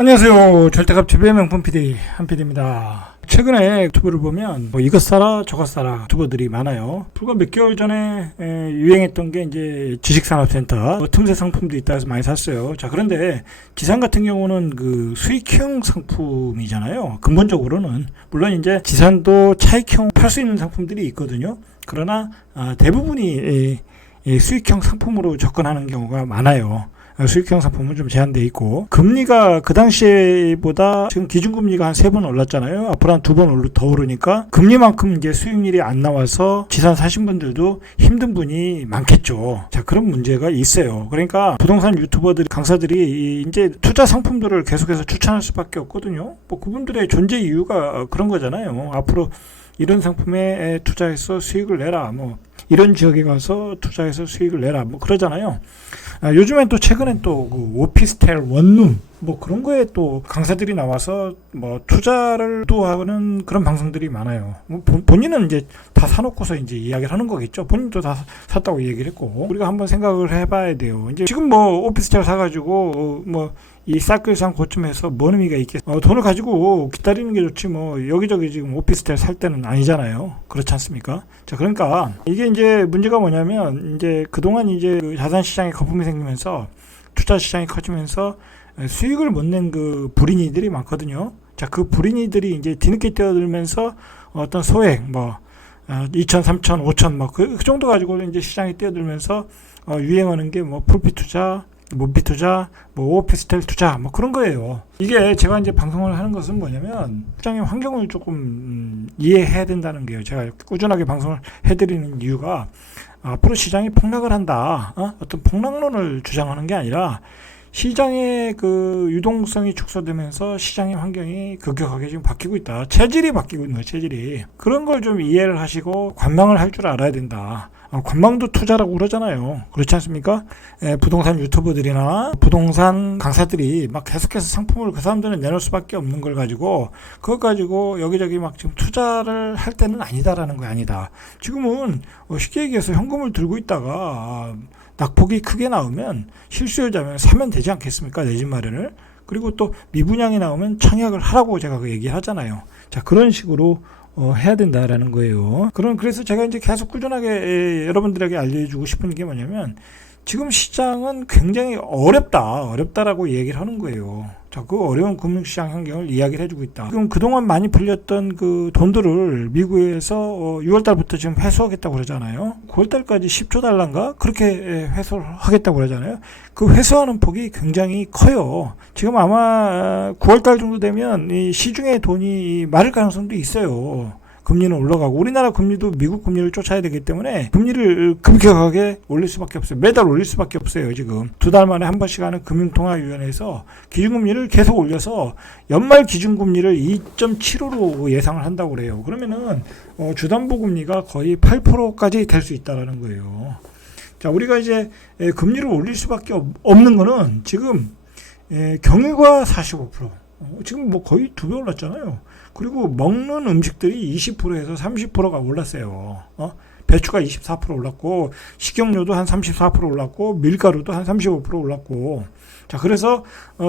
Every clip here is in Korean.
안녕하세요. 절대값 TV의 명품 PD 한PD입니다. 최근에 유튜브를 보면 이것 사라 저것 사라 유튜버들이 많아요. 불과 몇 개월 전에 유행했던 게 이제 지식산업센터 틈새 상품도 있다 해서 많이 샀어요. 자, 그런데 지산 같은 경우는 그 수익형 상품이잖아요. 근본적으로는 물론 이제 지산도 차익형 팔 수 있는 상품들이 있거든요. 그러나 대부분이 수익형 상품으로 접근하는 경우가 많아요. 수익형 상품은 좀 제한되어 있고, 금리가 그 당시보다 지금 기준금리가 한 3번 올랐잖아요. 앞으로 한 2번 더 오르니까 금리만큼 이제 수익률이 안 나와서 지산 사신 분들도 힘든 분이 많겠죠. 자, 그런 문제가 있어요. 그러니까 부동산 유튜버들, 강사들이 이제 투자 상품들을 계속해서 추천할 수밖에 없거든요. 뭐 그분들의 존재 이유가 그런 거잖아요. 앞으로 이런 상품에 투자해서 수익을 내라, 뭐 이런 지역에 가서 투자해서 수익을 내라, 뭐 그러잖아요. 요즘엔 또 최근엔 또 그 오피스텔 원룸 뭐 그런 거에 또 강사들이 나와서 뭐 투자를 또 하는 그런 방송들이 많아요. 뭐 본인은 이제 다 사놓고서 이제 이야기를 하는 거겠죠. 본인도 다 샀다고 얘기를 했고, 우리가 한번 생각을 해봐야 돼요. 이제 지금 뭐 오피스텔 사가지고 뭐 이 사이클상 고점에서 뭔 의미가 있겠어? 돈을 가지고 기다리는 게 좋지 뭐 여기저기 지금 오피스텔 살 때는 아니잖아요. 그렇지 않습니까? 자, 그러니까 이게 이제 문제가 뭐냐면, 이제 그동안 이제 그 자산 시장에 거품이 생기면서 투자 시장이 커지면서 수익을 못 낸 그 불인이들이 많거든요. 자, 그 불인이들이 이제 뒤늦게 뛰어들면서 어떤 소액 뭐 2천, 3천, 5천 뭐 그 정도 가지고 이제 시장에 뛰어들면서 유행하는 게 뭐 풀피 투자, 모피 투자, 뭐 오피스텔 투자, 뭐 그런 거예요. 이게 제가 이제 방송을 하는 것은 뭐냐면 시장의 환경을 조금 이해해야 된다는 거예요. 제가 꾸준하게 방송을 해드리는 이유가 앞으로 시장이 폭락을 한다, 어떤 폭락론을 주장하는 게 아니라 시장의 그 유동성이 축소되면서 시장의 환경이 급격하게 지금 바뀌고 있다. 체질이 바뀌고 있는 거예요, 체질이. 그런 걸 좀 이해를 하시고 관망을 할 줄 알아야 된다. 관망도 투자라고 그러잖아요. 그렇지 않습니까? 부동산 유튜버들이나 부동산 강사들이 막 계속해서 상품을 그 사람들은 내놓을 수밖에 없는 걸 가지고 그것 가지고 여기저기 막 지금 투자를 할 때는 아니다라는 거 아니다. 지금은 쉽게 얘기해서 현금을 들고 있다가 낙폭이 크게 나오면 실수요자면 사면 되지 않겠습니까? 내 집 마련을. 그리고 또 미분양이 나오면 청약을 하라고 제가 그 얘기를 하잖아요. 자, 그런 식으로 해야 된다라는 거예요. 그래서 제가 이제 계속 꾸준하게 여러분들에게 알려주고 싶은 게 뭐냐면, 지금 시장은 굉장히 어렵다라고 얘기를 하는 거예요. 자, 그 어려운 금융시장 환경을 이야기를 해주고 있다. 지금 그동안 많이 불렸던 그 돈들을 미국에서 6월달부터 지금 회수하겠다고 그러잖아요. 9월달까지 10조 달러인가? 그렇게 회수를 하겠다고 그러잖아요. 그 회수하는 폭이 굉장히 커요. 지금 아마 9월달 정도 되면 이 시중에 돈이 마를 가능성도 있어요. 금리는 올라가고, 우리나라 금리도 미국 금리를 쫓아야 되기 때문에 금리를 급격하게 올릴 수밖에 없어요. 매달 올릴 수밖에 없어요. 지금 2달 만에 한 번씩 하는 금융통화위원회에서 기준금리를 계속 올려서 연말 기준금리를 2.75로 예상을 한다고 그래요. 그러면은 주담보금리가 거의 8%까지 될 수 있다라는 거예요. 자, 우리가 이제 금리를 올릴 수밖에 없는 거는 지금 경유가 45%, 지금 뭐 거의 2배 올랐잖아요. 그리고 먹는 음식들이 20%에서 30%가 올랐어요. 배추가 24% 올랐고, 식용유도 한 34% 올랐고, 밀가루도 한 35% 올랐고. 자, 그래서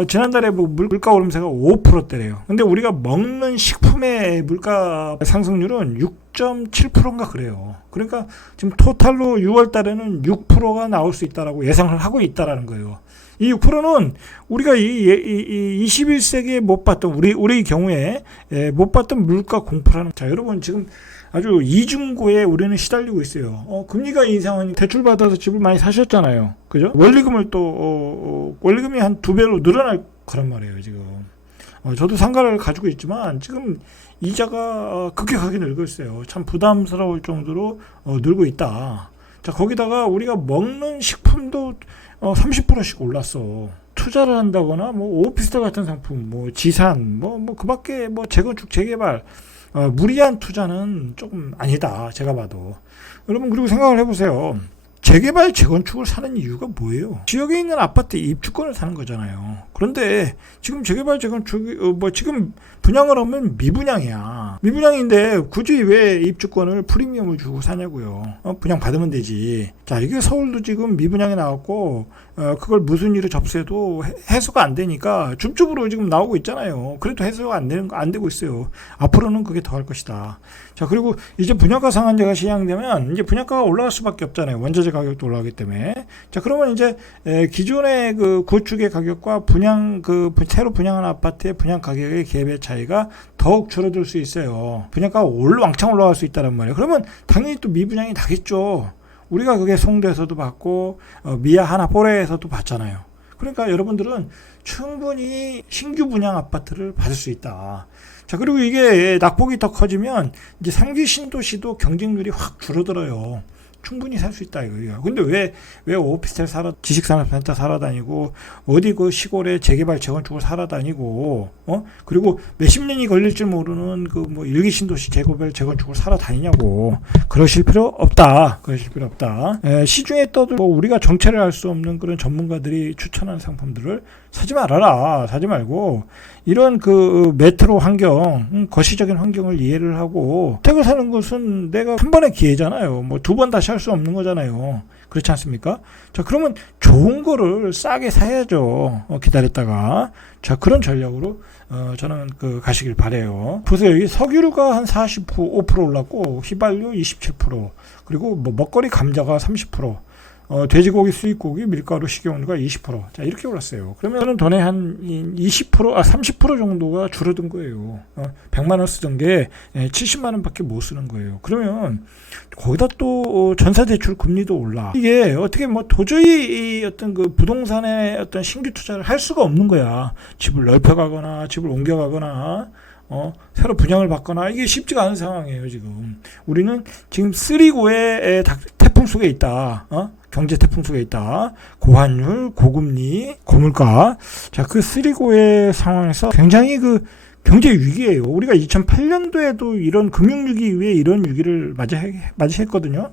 지난달에 뭐 물가 오름세가 5%대래요. 근데 우리가 먹는 식품의 물가 상승률은 6.7%인가 그래요. 그러니까 지금 토탈로 6월 달에는 6%가 나올 수 있다라고 예상을 하고 있다라는 거예요. 이 6%는 우리가 이 21세기에 못 봤던, 우리 경우에 못 봤던 물가 공포라는. 자, 여러분, 지금 아주 이중고에 우리는 시달리고 있어요. 금리가 인상은 대출 받아서 집을 많이 사셨잖아요. 그죠? 원리금을 또 원리금이 한 2배로 늘어날 거란 말이에요, 지금. 저도 상가를 가지고 있지만 지금 이자가 급격하게 늘고 있어요. 참 부담스러울 정도로 늘고 있다. 자, 거기다가 우리가 먹는 식품도 30%씩 올랐어. 투자를 한다거나 뭐 오피스텔 같은 상품, 뭐 지산, 뭐 그 밖에 뭐 재건축, 재개발, 무리한 투자는 조금 아니다, 제가 봐도. 여러분, 그리고 생각을 해보세요. 재개발, 재건축을 사는 이유가 뭐예요? 지역에 있는 아파트 입주권을 사는 거잖아요. 그런데 지금 재개발, 재건축, 지금 분양을 하면 미분양이야. 미분양인데 굳이 왜 입주권을 프리미엄을 주고 사냐고요. 분양 받으면 되지. 자, 이게 서울도 지금 미분양이 나왔고 그걸 무슨 일을 접수해도 해소가 안 되니까 줍줍으로 지금 나오고 있잖아요. 그래도 해소가 안 되고 있어요. 앞으로는 그게 더 할 것이다. 자, 그리고 이제 분양가 상한제가 시행되면 이제 분양가가 올라갈 수밖에 없잖아요. 원자재 가격도 올라가기 때문에. 자, 그러면 이제 기존의 그 구축의 가격과 새로 분양한 아파트의 분양 가격의 갭의 차이가 더욱 줄어들 수 있어요. 분양가가 왕창 올라갈 수 있다는 말이에요. 그러면 당연히 또 미분양이 나겠죠. 우리가 그게 송도에서도 봤고 미아 하나포레에서도 봤잖아요. 그러니까 여러분들은 충분히 신규 분양 아파트를 받을 수 있다. 자, 그리고 이게 낙폭이 더 커지면 이제 3기 신도시도 경쟁률이 확 줄어들어요. 충분히 살 수 있다 이거예요. 근데 왜 오피스텔 지식산업센터 살아다니고 어디 그 시골에 재개발 재건축을 살아다니고 그리고 몇십 년이 걸릴 줄 모르는 그 뭐 일기 신도시 재개발 재건축을 살아다니냐고. 그러실 필요 없다. 시중에 떠들 뭐 우리가 정체를 알 수 없는 그런 전문가들이 추천하는 상품들을 사지 말아라. 사지 말고 이런 그 메트로 환경, 거시적인 환경을 이해를 하고 택을 사는 것은 내가 한 번의 기회잖아요. 뭐 두 번 다시 할 수 없는 거잖아요. 그렇지 않습니까? 자, 그러면 좋은 거를 싸게 사야죠. 기다렸다가. 자, 그런 전략으로 저는 가시길 바래요. 보세요. 여기 석유류가 한 45% 올랐고 휘발유 27%, 그리고 뭐 먹거리 감자가 30%, 돼지고기, 수입고기, 밀가루, 식용유가 20%. 자, 이렇게 올랐어요. 그러면 돈의 한 30% 정도가 줄어든 거예요. 100만 원 쓰던 게 70만 원밖에 못 쓰는 거예요. 그러면 거기다 또 전세대출 금리도 올라. 이게 어떻게 뭐 도저히 어떤 그 부동산에 어떤 신규 투자를 할 수가 없는 거야. 집을 넓혀가거나 집을 옮겨가거나 새로 분양을 받거나 이게 쉽지가 않은 상황이에요. 지금 우리는 지금 쓰리고의 태풍 속에 있다. 경제 태풍 속에 있다. 고환율, 고금리, 고물가. 자, 그 쓰리고의 상황에서 굉장히 그 경제 위기예요. 우리가 2008년도에도 이런 금융위기 이후에 이런 위기를 맞이했거든요.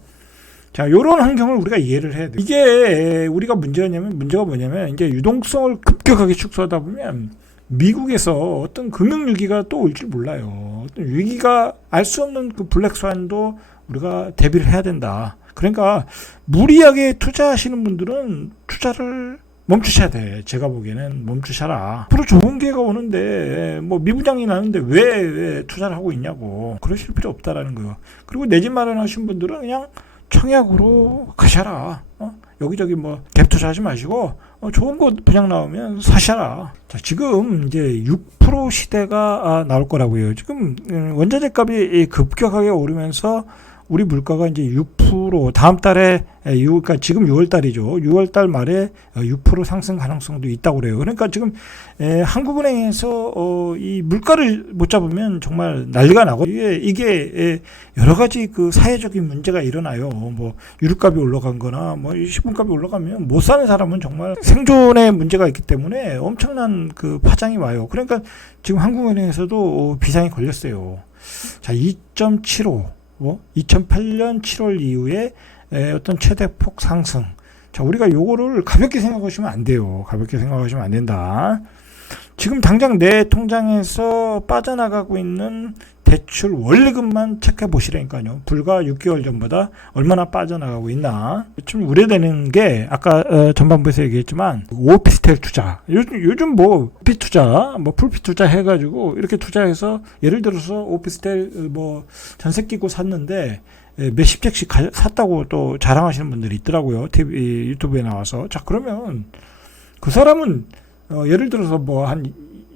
자, 요런 환경을 우리가 이해를 해야 돼요. 이게 우리가 문제가 뭐냐면 이제 유동성을 급격하게 축소하다 보면 미국에서 어떤 금융위기가 또 올 줄 몰라요. 어떤 위기가 알 수 없는 그 블랙스완도 우리가 대비를 해야 된다. 그러니까 무리하게 투자하시는 분들은 투자를 멈추셔야 돼. 제가 보기에는 멈추셔라. 앞으로 좋은 기회가 오는데 뭐 미분양이 나는데 왜 투자를 하고 있냐고. 그러실 필요 없다라는 거예요. 그리고 내 집 마련하신 분들은 그냥 청약으로 가셔라. 여기저기 뭐 갭 투자하지 마시고 좋은 거 분양 나오면 사셔라. 자, 지금 이제 6% 시대가 나올 거라고요. 지금 원자재 값이 급격하게 오르면서 우리 물가가 이제 6% 다음 달에 그러니까 지금 6월 달이죠. 6월 달 말에 6% 상승 가능성도 있다고 그래요. 그러니까 지금 한국은행에서 이 물가를 못 잡으면 정말 난리가 나고 이게 여러 가지 그 사회적인 문제가 일어나요. 뭐 유류값이 올라간거나 뭐 식품값이 올라가면 못 사는 사람은 정말 생존에 문제가 있기 때문에 엄청난 그 파장이 와요. 그러니까 지금 한국은행에서도 비상이 걸렸어요. 자, 2.75 2008년 7월 이후에 어떤 최대폭 상승. 자, 우리가 요거를 가볍게 생각하시면 안 돼요. 가볍게 생각하시면 안 된다. 지금 당장 내 통장에서 빠져나가고 있는 대출 원리금만 체크해 보시라니까요. 불과 6개월 전보다 얼마나 빠져나가고 있나. 좀 우려되는 게 아까 전반부에서 얘기했지만 오피스텔 투자. 요즘 뭐 피 투자, 뭐 풀피 투자 해가지고 이렇게 투자해서 예를 들어서 오피스텔 뭐 전세 끼고 샀는데 몇십 채씩 샀다고 또 자랑하시는 분들이 있더라고요. 유튜브에 나와서. 자, 그러면 그 사람은 예를 들어서 뭐 한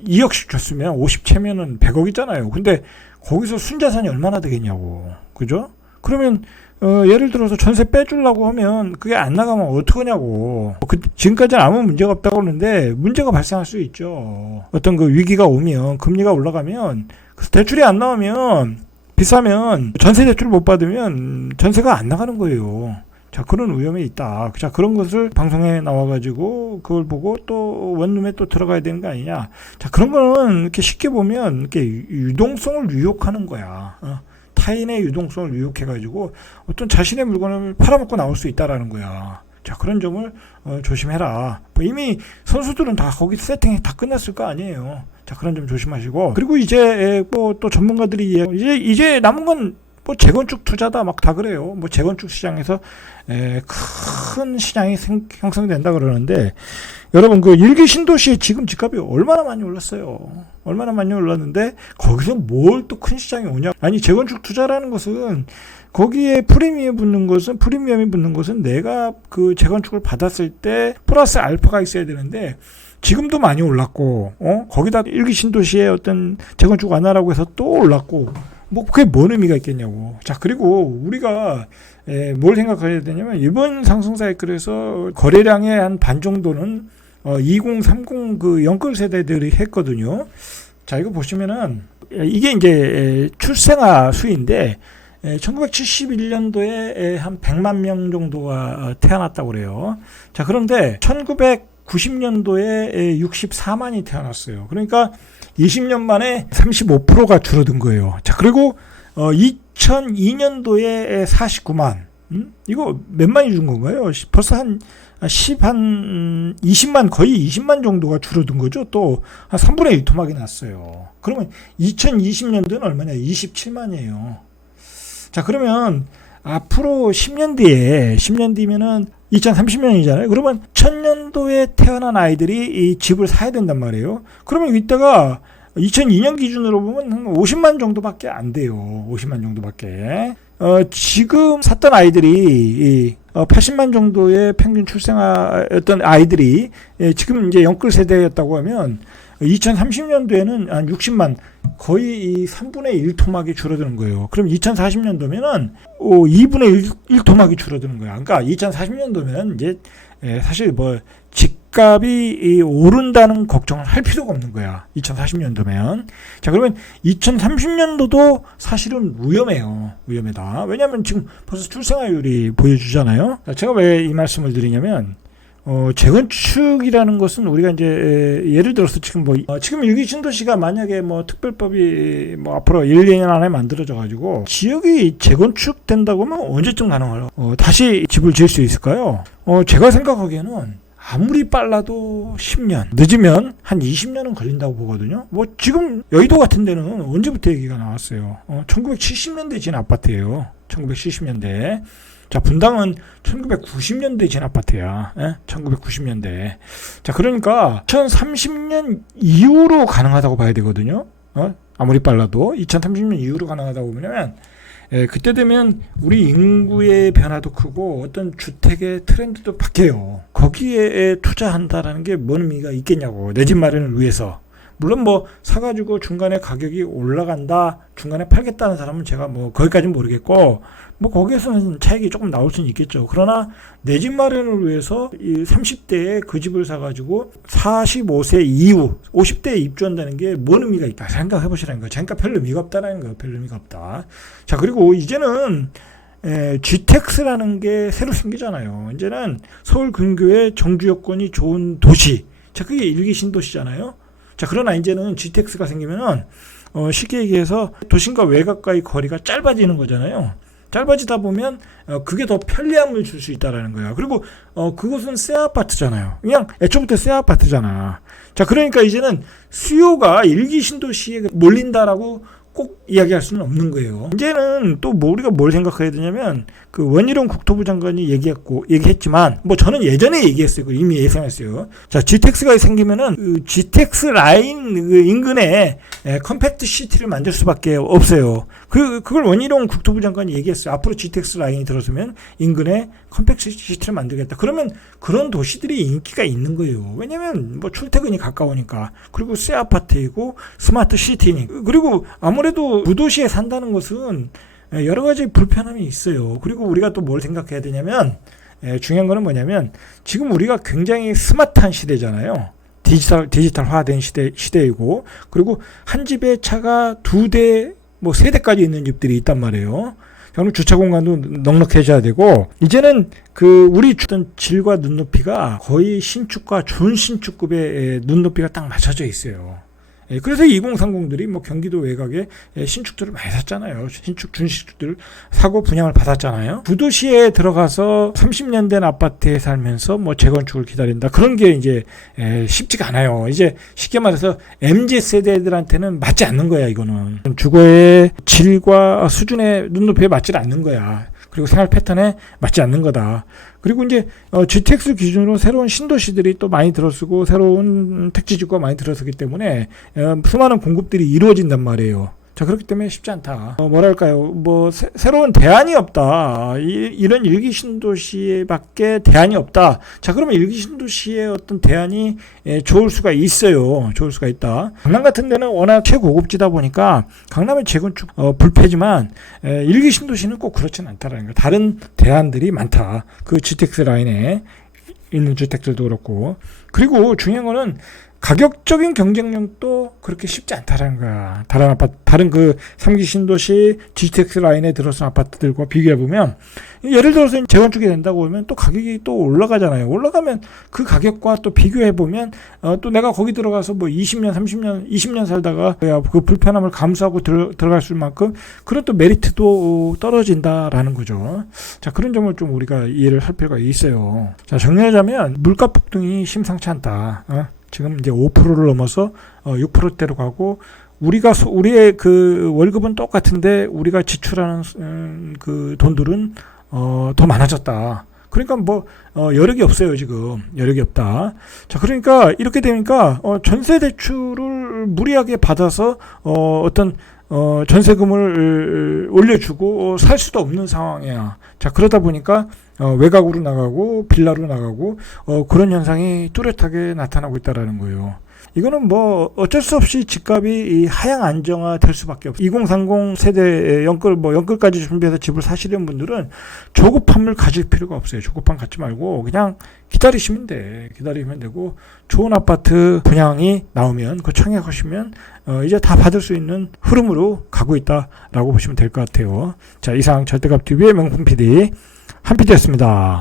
2억씩 줬으면 50채면은 100억이잖아요. 근데 거기서 순자산이 얼마나 되겠냐고. 그죠? 그러면 예를 들어서 전세 빼주려고 하면 그게 안 나가면 어떡하냐고. 지금까지는 아무 문제가 없다고 그러는데 문제가 발생할 수 있죠. 어떤 그 위기가 오면 금리가 올라가면 대출이 안 나오면 비싸면 전세 대출을 못 받으면 전세가 안 나가는 거예요. 자, 그런 위험이 있다. 자, 그런 것을 방송에 나와가지고 그걸 보고 또 원룸에 또 들어가야 되는 거 아니냐. 자, 그런 거는 이렇게 쉽게 보면 이렇게 유동성을 유혹하는 거야. 타인의 유동성을 유혹해가지고 어떤 자신의 물건을 팔아먹고 나올 수 있다라는 거야. 자, 그런 점을 조심해라. 뭐 이미 선수들은 다 거기 세팅이 다 끝났을 거 아니에요. 자, 자, 그런 점 조심하시고. 그리고 이제 뭐 또 전문가들이 이제 남은 건 뭐 재건축 투자다 막 다 그래요. 뭐 재건축 시장에서 큰 시장이 형성된다 그러는데, 여러분 그 일기 신도시의 지금 집값이 얼마나 많이 올랐어요. 얼마나 많이 올랐는데 거기서 뭘 또 큰 시장이 오냐. 아니, 재건축 투자라는 것은 거기에 프리미엄이 붙는 것은 내가 그 재건축을 받았을 때 플러스 알파가 있어야 되는데, 지금도 많이 올랐고, 거기다 일기 신도시의 어떤 재건축 완화라고 해서 또 올랐고, 뭐 그게 뭔 의미가 있겠냐고. 자, 그리고 우리가 뭘 생각해야 되냐면, 이번 상승 사이클에서 거래량의 한 반 정도는 2030 그 영끌 세대들이 했거든요. 자, 이거 보시면은 이게 이제 출생아 수인데, 1971년도에 한 100만 명 정도가 태어났다고 그래요. 자, 그런데 1990년도에 64만이 태어났어요. 그러니까 20년 만에 35%가 줄어든 거예요. 자, 그리고 2002년도에 49만. 이거 몇 만이 준 건가요? 벌써 한 20만, 거의 20만 정도가 줄어든 거죠. 또 한 3분의 1 토막이 났어요. 그러면 2020년도는 얼마냐? 27만이에요. 자, 그러면 앞으로 10년 뒤면은 2030년이잖아요. 그러면 1000년도에 태어난 아이들이 이 집을 사야 된단 말이에요. 그러면 이때가 2002년 기준으로 보면 한 50만 정도밖에 안 돼요. 50만 정도밖에. 지금 샀던 아이들이 80만 정도의 평균 출생했던 아이들이 지금 이제 영끌 세대였다고 하면 2030년도에는 한 60만, 거의 이 3분의 1 토막이 줄어드는 거예요. 그럼 2040년도면은 2분의 1 토막이 줄어드는 거야. 그러니까 2040년도면 이제 사실 뭐 집값이 오른다는 걱정을 할 필요가 없는 거야. 2040년도면. 자, 그러면 2030년도도 사실은 위험하다. 왜냐하면 지금 벌써 출생아율이 보여주잖아요. 제가 왜 이 말씀을 드리냐면, 재건축이라는 것은 우리가 이제 예를 들어서 지금 지금 일기 신도시가 만약에 뭐 특별법이 뭐 앞으로 1, 2년 안에 만들어져 가지고 지역이 재건축된다고 하면 언제쯤 가능해요? 다시 집을 지을 수 있을까요? 제가 생각하기에는 아무리 빨라도 10년, 늦으면 한 20년은 걸린다고 보거든요. 뭐 지금 여의도 같은 데는 언제부터 얘기가 나왔어요? 1970년대에 지은 아파트예요. 1970년대. 자, 분당은 1990년대에 지은 아파트야. 1990년대. 자, 그러니까 2030년 이후로 가능하다고 봐야 되거든요. 아무리 빨라도 2030년 이후로 가능하다고 보면, 그때 되면 우리 인구의 변화도 크고 어떤 주택의 트렌드도 바뀌어요. 거기에 투자한다라는 게 뭔 의미가 있겠냐고. 내 집 마련을 위해서. 물론 뭐 사가지고 중간에 가격이 올라간다, 중간에 팔겠다는 사람은 제가 뭐 거기까지는 모르겠고, 뭐 거기에서는 차익이 조금 나올 수는 있겠죠. 그러나 내 집 마련을 위해서 이 30대에 그 집을 사가지고 45세 이후 50대에 입주한다는 게 뭔 의미가 있다 생각해 보시라는 거예요. 그러니까 별 의미가 없다라는 거예요. 별 의미가 없다. 자, 그리고 이제는 GTX라는 게 새로 생기잖아요. 이제는 서울 근교에 정주 여건이 좋은 도시. 자, 그게 일기 신도시잖아요. 자, 그러나 이제는 GTX가 생기면은 쉽게 얘기해서 도심과 외곽과의 거리가 짧아지는 거잖아요. 짧아지다 보면 그게 더 편리함을 줄 수 있다라는 거야. 그리고 그것은 새 아파트잖아요. 그냥 애초부터 새 아파트잖아. 자, 그러니까 이제는 수요가 일기 신도시에 몰린다라고 꼭 이야기할 수는 없는 거예요. 이제는 또 우리가 뭘 생각해야 되냐면, 그 원희룡 국토부 장관이 얘기했지만, 뭐 저는 예전에 얘기했어요. 이미 예상했어요. 자, GTX가 생기면은 그 GTX 라인 그 인근에 컴팩트 시티를 만들 수밖에 없어요. 그걸 원희룡 국토부 장관이 얘기했어요. 앞으로 GTX 라인이 들어서면 인근에 컴팩트 시티를 만들겠다. 그러면 그런 도시들이 인기가 있는 거예요. 왜냐면 뭐 출퇴근이 가까우니까. 그리고 새 아파트이고 스마트 시티니까. 그리고 아무래도 구도시에 산다는 것은 여러 가지 불편함이 있어요. 그리고 우리가 또 뭘 생각해야 되냐면, 중요한 거는 뭐냐면, 지금 우리가 굉장히 스마트한 시대잖아요. 디지털화된 시대이고, 그리고 한 집에 차가 2대, 뭐 3대까지 있는 집들이 있단 말이에요. 그럼 주차 공간도 넉넉해져야 되고, 이제는 우리 주던 질과 눈높이가 거의 신축과 준신축급의 눈높이가 딱 맞춰져 있어요. 그래서 2030들이 뭐 경기도 외곽에 신축들을 많이 샀잖아요. 신축 준식들 사고 분양을 받았잖아요. 구도시에 들어가서 30년 된 아파트에 살면서 뭐 재건축을 기다린다. 그런 게 이제 쉽지가 않아요. 이제 쉽게 말해서 MZ 세대들한테는 맞지 않는 거야. 이거는 주거의 질과 수준의 눈높이에 맞지 않는 거야. 그리고 생활 패턴에 맞지 않는 거다. 그리고 이제 GTX 기준으로 새로운 신도시들이 또 많이 들어서고 새로운 택지지구가 많이 들어서기 때문에 수많은 공급들이 이루어진단 말이에요. 자, 그렇기 때문에 쉽지 않다. 뭐랄까요, 뭐 새로운 대안이 없다. 이런 일기 신도시에밖에 대안이 없다. 자, 그러면 일기 신도시의 어떤 대안이 좋을 수가 있어요. 좋을 수가 있다. 강남 같은 데는 워낙 최고급지다 보니까 강남의 재건축 불패지만 일기 신도시는 꼭 그렇지는 않다라는 거예요. 다른 대안들이 많다. 그 GTX 라인에 있는 주택들도 그렇고. 그리고 중요한 거는 가격적인 경쟁력도 그렇게 쉽지 않다라는 거야. 다른 아파트, 다른 그 3기 신도시 GTX 라인에 들어선 아파트들과 비교해보면, 예를 들어서 재건축이 된다고 하면 또 가격이 또 올라가잖아요. 올라가면 그 가격과 또 비교해보면, 또 내가 거기 들어가서 뭐 20년, 30년, 20년 살다가 그 불편함을 감수하고 들어갈 수 만큼 그런 또 메리트도 떨어진다라는 거죠. 자, 그런 점을 좀 우리가 이해를 할 필요가 있어요. 자, 정리하자면 물가 폭등이 심상치 않다. 지금 이제 5%를 넘어서 6%대로 가고, 우리의 그 월급은 똑같은데 우리가 지출하는 그 돈들은 더 많아졌다. 그러니까 뭐 여력이 없어요. 지금 여력이 없다. 자, 그러니까 이렇게 되니까 전세 대출을 무리하게 받아서 어떤 전세금을 올려주고 살 수도 없는 상황이야. 자, 그러다 보니까 외곽으로 나가고 빌라로 나가고 그런 현상이 뚜렷하게 나타나고 있다라는 거예요. 이거는 뭐 어쩔 수 없이 집값이 하향 안정화 될 수밖에 없어요. 2030 세대 연끌까지 준비해서 집을 사시려는 분들은 조급함을 가질 필요가 없어요. 조급함 갖지 말고 그냥 기다리시면 돼. 기다리면 되고, 좋은 아파트 분양이 나오면 그 청약하시면 이제 다 받을 수 있는 흐름으로 가고 있다라고 보시면 될 것 같아요. 자, 이상 절대값 TV의 명품 PD 한 PD였습니다.